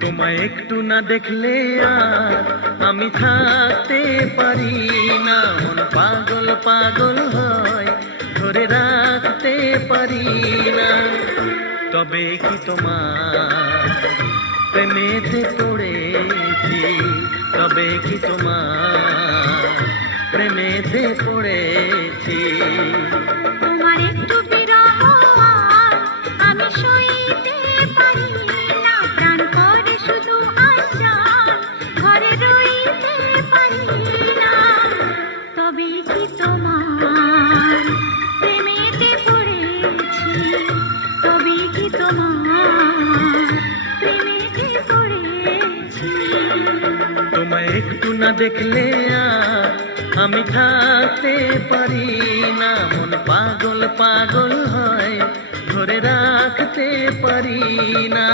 তোমায় একটু না দেখলে আর আমি থাকতে পারি না, মন পাগল পাগল হয়, ধরে রাখতে পারি না। তবে কি তোমার প্রেমেতে পড়েছি, তবে কি তোমার প্রেমেতে পড়েছি। তোমার একটু বিরহ আর আমি সইতে পারি না, প্রাণ করে শুধু আশার ঘরে রইতে পারি না। তবে কি তোমার প্রেমেতে পড়েছি, তবে কি তোমার প্রেমেতে পড়েছি। তোমায় একটু না দেখলে আর আমি থাকতে পারি না, মন পাগল পাগল হয়, ধরে রাখতে পারি না।